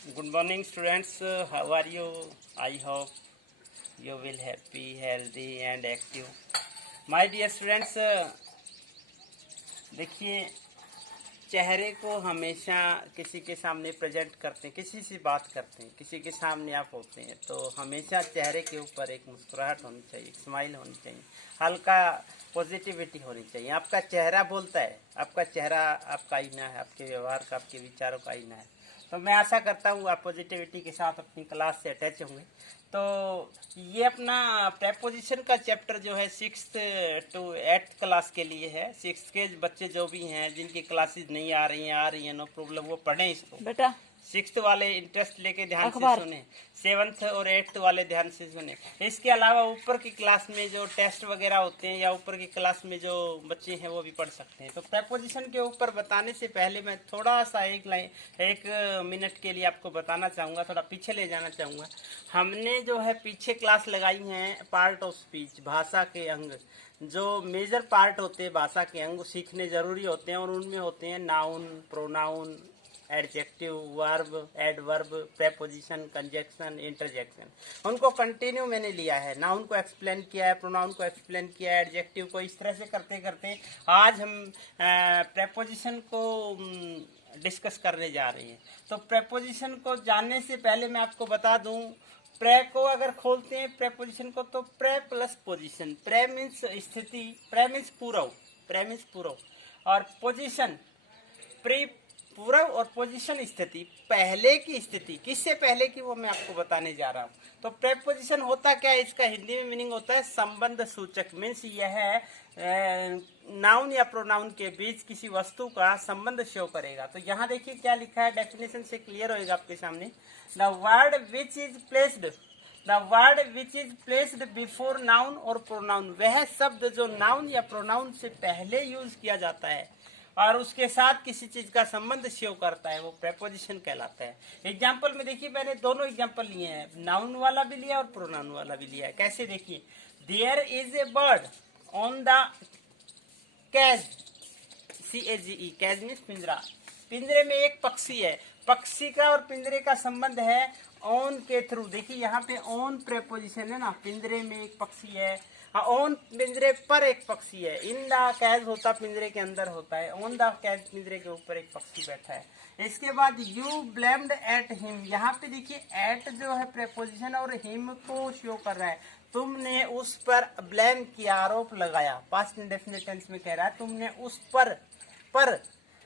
Good morning, students. How are you? I hope you will happy, healthy, and active. My dear students, देखिए चेहरे को हमेशा किसी के सामने प्रेजेंट करते हैं, किसी से बात करते हैं, किसी के सामने आप होते हैं तो हमेशा चेहरे के ऊपर एक मुस्कुराहट होनी चाहिए, एक स्माइल होनी चाहिए, हल्का पॉजिटिविटी होनी चाहिए। आपका चेहरा बोलता है, आपका चेहरा आपका आईना है, आपके व्यवहार का, आपके विचारों का आईना है। तो मैं आशा करता हूँ आप पॉजिटिविटी के साथ अपनी क्लास से अटैच होंगे। तो ये अपना प्रेपोजिशन का चैप्टर जो है 6th to 8th क्लास के लिए है। 6th के बच्चे जो भी हैं जिनकी क्लासेस नहीं आ रही हैं नो प्रॉब्लम, वो पढ़ें इसको। बेटा 6th वाले इंटरेस्ट लेके ध्यान से अखबार सुने, 7th और 8th वाले ध्यान से सुने। इसके अलावा ऊपर की क्लास में जो टेस्ट वगैरह होते हैं या ऊपर की क्लास में जो बच्चे हैं वो भी पढ़ सकते हैं। तो प्रेपोजिशन के ऊपर बताने से पहले मैं थोड़ा सा एक मिनट के लिए आपको बताना चाहूँगा, थोड़ा पीछे ले जाना चाहूँगा। हमने जो है पीछे क्लास लगाई हैं पार्ट ऑफ स्पीच, भाषा के अंग। जो मेजर पार्ट होते हैं भाषा के अंग सीखने ज़रूरी होते हैं और उनमें होते हैं noun, pronoun, adjective, verb, adverb, preposition, conjunction, interjection. उनको कंटिन्यू मैंने लिया है। नाउन को एक्सप्लेन किया है, प्रोनाउन को एक्सप्लेन किया है, एडजेक्टिव को। इस तरह से करते करते आज हम प्रेपोजिशन को डिस्कस करने जा रहे हैं। तो प्रेपोजिशन को जानने से पहले मैं आपको बता दूं, प्रे को अगर खोलते हैं प्रेपोजिशन को तो pre plus position. Pre means स्थिति, प्रे मीन्स पूर्व, प्रे मीन्स पूर्व, और पोजिशन प्री पूर्व, और पोजीशन स्थिति पहले की स्थिति, किससे पहले की, वो मैं आपको बताने जा रहा हूँ। तो प्रेपोजिशन होता क्या है, इसका हिंदी में मीनिंग होता है संबंध सूचक। मीन्स यह है नाउन या प्रोनाउन के बीच किसी वस्तु का संबंध शो करेगा। तो यहाँ देखिए क्या लिखा है, डेफिनेशन से क्लियर होएगा आपके सामने। The word which is placed, the word which is placed before noun और प्रोनाउन, वह शब्द जो नाउन या प्रोनाउन से पहले यूज किया जाता है और उसके साथ किसी चीज का संबंध शो करता है, वो प्रेपोजिशन कहलाता है। एग्जाम्पल में देखिए, मैंने दोनों एग्जाम्पल लिए हैं, नाउन वाला भी लिया और प्रोनाउन वाला भी लिया है। कैसे देखिए, there is a bird on the cage, CAGE, cage means पिंजरा, पिंजरे में एक पक्षी है। पक्षी का और पिंजरे का संबंध है ऑन के थ्रू। देखिए यहाँ पे ऑन प्रेपोजिशन है ना, पिंजरे में एक पक्षी है, ऑन पिंजरे पर एक पक्षी है। इन द कैज होता पिंजरे के अंदर होता है, ऑन द कैज पिंजरे के ऊपर एक पक्षी बैठा है। इसके बाद यू ब्लेम्ड एट हिम, यहाँ पे देखिए एट जो है प्रेपोजिशन और हिम को शो कर रहा है। तुमने उस पर ब्लेम किया, आरोप लगाया, पास्ट इंडेफिनिट टेंस में कह रहा है तुमने उस पर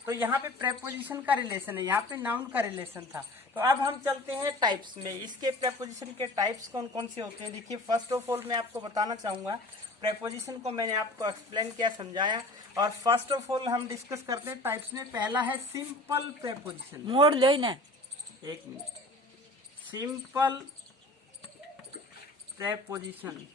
तो यहाँ पे प्रेपोजिशन का रिलेशन है, यहाँ पे नाउन का रिलेशन था। तो अब हम चलते हैं टाइप्स में। इसके प्रेपोजिशन के टाइप्स कौन कौन से होते हैं। देखिए फर्स्ट ऑफ ऑल मैं आपको बताना चाहूँगा, प्रेपोजिशन को मैंने आपको एक्सप्लेन किया, समझाया, और फर्स्ट ऑफ ऑल हम डिस्कस करते हैं टाइप्स में। पहला है सिंपल प्रेपोजिशन। मोड़ ले ना, एक minute, simple preposition.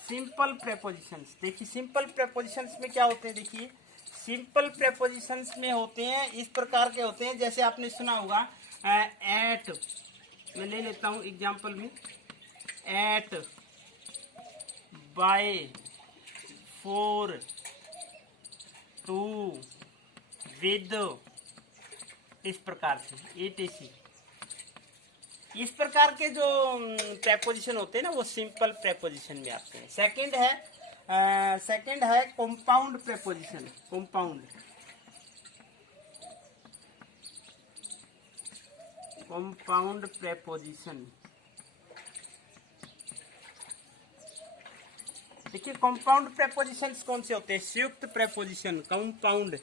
Simple prepositions, देखिए सिंपल प्रेपोजिशंस में क्या होते हैं। देखिए सिंपल प्रेपोजिशंस में होते हैं इस प्रकार के होते हैं, जैसे आपने सुना होगा एट, मैं ले लेता हूँ एग्जांपल में, at, by, for, to, with, इस प्रकार से etc। इस प्रकार के जो प्रेपोजिशन होते हैं ना वो सिंपल प्रेपोजिशन में आते हैं। सेकंड है कंपाउंड प्रेपोजिशन। कंपाउंड प्रेपोजिशन, देखिए कंपाउंड प्रेपोजिशन कौन से होते हैं। संयुक्त preposition, compound,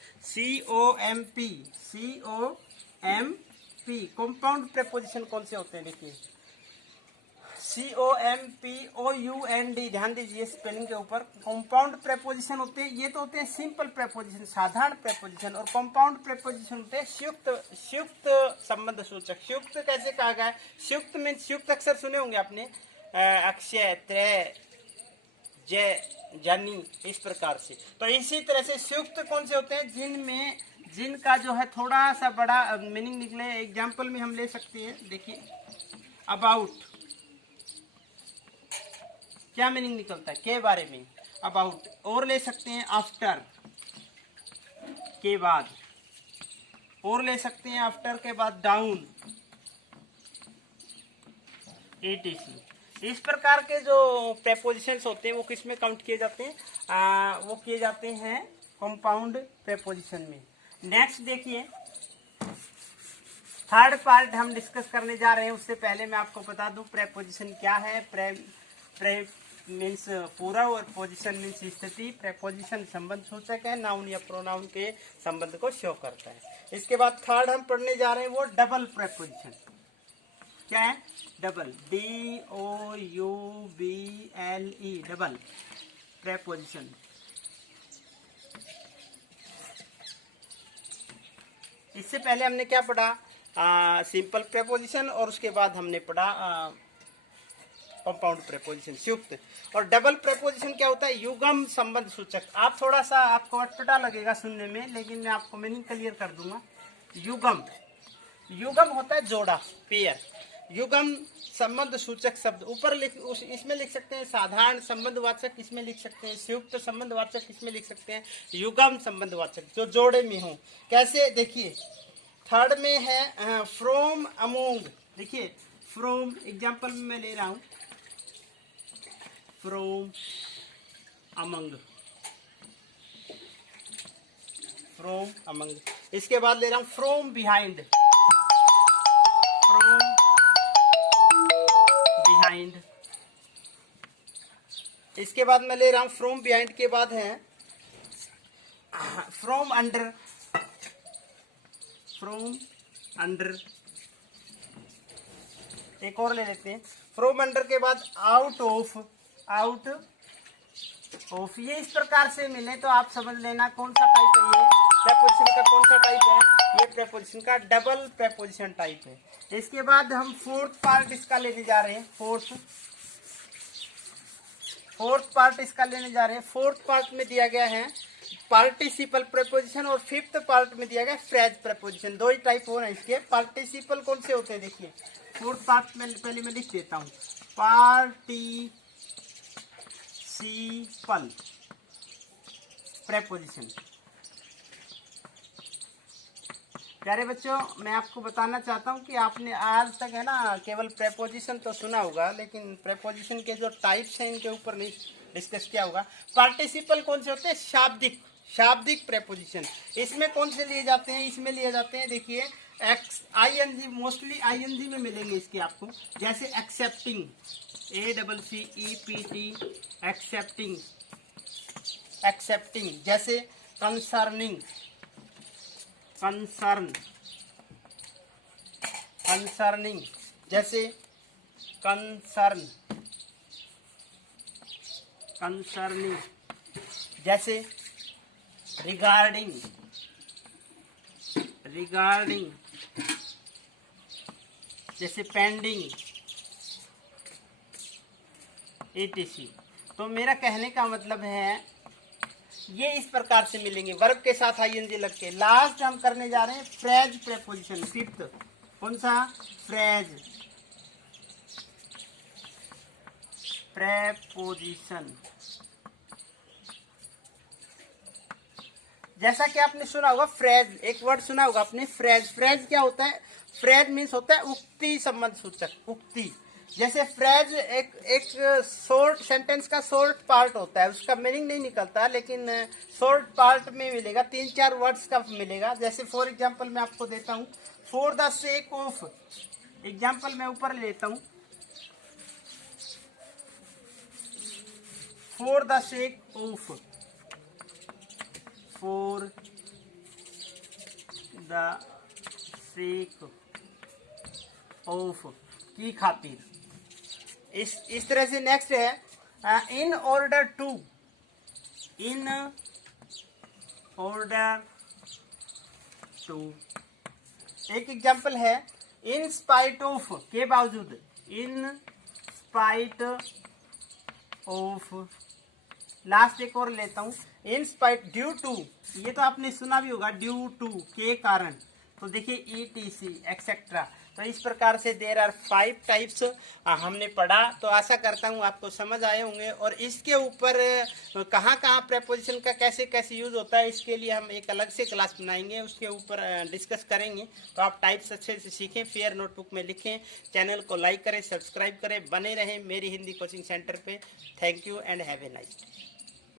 COMP, compound preposition कौन से होते हैं। देखिए COMPOUND, ध्यान दीजिए स्पेलिंग के ऊपर। कंपाउंड प्रेपोजिशन होते हैं, ये तो होते हैं सिंपल प्रेपोजिशन, साधारण प्रेपोजिशन, और कंपाउंड प्रेपोजिशन होते हैं संयुक्त संबंध सूचक। संयुक्त कैसे कहा गया है, संयुक्त में संयुक्त अक्षर सुने होंगे आपने, अक्षय, त्रय, जय, जानी, इस प्रकार से। तो इसी तरह से संयुक्त कौन से होते हैं, जिनका जो है थोड़ा सा बड़ा मीनिंग निकले। एग्जाम्पल में हम ले सकते हैं, देखिए अबाउट, क्या मीनिंग निकलता है, के बारे में, अबाउट। और ले सकते हैं आफ्टर, के बाद, और ले सकते हैं आफ्टर के बाद डाउन, etc। इस प्रकार के जो प्रेपोजिशंस होते हैं वो किस में काउंट किए जाते हैं? वो किए जाते हैं कंपाउंड प्रेपोजिशन में। नेक्स्ट देखिए, थर्ड पार्ट हम डिस्कस करने जा रहे हैं। उससे पहले मैं आपको बता दूं प्रेपोजिशन क्या है। प्रे मीन्स पूरा और पोजिशन मीन्स स्थिति। प्रेपोजिशन संबंध सूचक है, नाउन या प्रोनाउन के संबंध को शो करता है। इसके बाद थर्ड हम पढ़ने जा रहे हैं वो डबल प्रेपोजिशन। क्या है? Double, DOUBLE, double preposition. इससे पहले हमने क्या पढ़ा? सिंपल प्रेपोजिशन, और उसके बाद हमने पढ़ा कंपाउंड प्रेपोजिशन, संयुक्त। और डबल प्रेपोजिशन क्या होता है? युग्म संबंध सूचक। आप थोड़ा सा आपको अटपटा लगेगा सुनने में, लेकिन मैं आपको मीनिंग क्लियर कर दूंगा। युग्म, युग्म होता है जोड़ा, पेयर। युग्म संबंध सूचक शब्द ऊपर इसमें लिख सकते हैं साधारण संबंधवाचक, इसमें लिख सकते हैं संयुक्त संबंधवाचक, इसमें लिख सकते हैं युग्म संबंधवाचक जो जोड़े में हो। कैसे? देखिए, थर्ड में है फ्रॉम अमोंग। देखिए, फ्रॉम एग्जांपल में मैं ले रहा हूं फ्रॉम अमंग, फ्रॉम अमंग। इसके बाद ले रहा हूं फ्रॉम बिहाइंड, फ्रॉम बिहाइंड। इसके बाद मैं ले रहा हूं फ्रॉम बिहाइंड के बाद है फ्रॉम अंडर, फ्रॉम अंडर। एक और ले लेते हैं फ्रॉम अंडर के बाद आउट ऑफ, आउट ऑफ। ये इस प्रकार से मिले तो आप समझ लेना कौन सा टाइप है, ये प्रेपोजिशन का कौन सा टाइप है। ये प्रेपोजिशन का डबल प्रेपोजिशन टाइप है। इसके बाद हम फोर्थ पार्ट इसका लेने जा रहे हैं, फोर्थ पार्ट इसका लेने जा रहे हैं। फोर्थ पार्ट में दिया गया है पार्टिसिपल प्रेपोजिशन, और फिफ्थ पार्ट में दिया गया फ्रेज प्रेपोजिशन। दो ही टाइप हो रहे हैं इसके। पार्टिसिपल कौन से होते हैं? देखिए, फोर्थ पार्ट में पहले मैं लिख देता हूं, पार्टिसिपल प्रेपोजिशन। प्यारे बच्चों, मैं आपको बताना चाहता हूं कि आपने आज तक है ना केवल प्रेपोजिशन तो सुना होगा, लेकिन प्रेपोजिशन के जो टाइप्स हैं इनके ऊपर नहीं डिस्कस किया होगा। पार्टिसिपल कौन से होते हैं? शाब्दिक, शाब्दिक प्रेपोजिशन। इसमें कौन से लिए जाते हैं? इसमें लिए जाते हैं, देखिए, ING, मोस्टली ING में मिलेंगे इसके आपको। जैसे एक्सेप्टिंग, ACCEPT, एक्सेप्टिंग, एक्सेप्टिंग। जैसे कंसर्निंग, कंसर्न, कंसर्निंग। जैसे कंसर्न, कंसर्निंग। जैसे रिगार्डिंग, रिगार्डिंग। जैसे पेंडिंग, etc। तो मेरा कहने का मतलब है ये इस प्रकार से मिलेंगे वर्ब के साथ ING लग के। लास्ट हम करने जा रहे हैं फ्रेज प्रेपोजिशन, फिफ्थ। कौन सा? Phrase preposition. जैसा कि आपने सुना होगा फ्रेज, एक वर्ड सुना होगा आपने, फ्रेज। फ्रेज क्या होता है? फ्रेज मीन्स होता है उक्ति संबंध सूचक, उक्ति। जैसे फ्रेज एक शॉर्ट सेंटेंस का शॉर्ट पार्ट होता है, उसका मीनिंग नहीं निकलता, लेकिन शॉर्ट पार्ट में मिलेगा, 3-4 वर्ड्स का मिलेगा। जैसे फॉर एग्जांपल मैं आपको देता हूँ, for the sake of. Example मैं ऊपर लेता हूँ, for the sake of, for the sake of, की खातिर। इस तरह से नेक्स्ट है in order to, in order to. एक एग्जांपल है इन स्पाइट ऑफ, के बावजूद, इन स्पाइट ऑफ। लास्ट एक और लेता हूं, इन स्पाइट, ड्यू टू। ये तो आपने सुना भी होगा, ड्यू टू, के कारण। तो देखिए ETC, एक्सेट्रा। तो इस प्रकार से देयर आर 5 टाइप्स हमने पढ़ा। तो आशा करता हूँ आपको समझ आए होंगे। और इसके ऊपर कहाँ कहाँ प्रेपोजिशन का कैसे कैसे यूज़ होता है, इसके लिए हम एक अलग से क्लास बनाएंगे, उसके ऊपर डिस्कस करेंगे। तो आप टाइप्स अच्छे से सीखें, फेयर नोटबुक में लिखें, चैनल को लाइक करें, सब्सक्राइब करें, बने रहें मेरी हिंदी कोचिंग सेंटर पे। Thank you and have a nice day.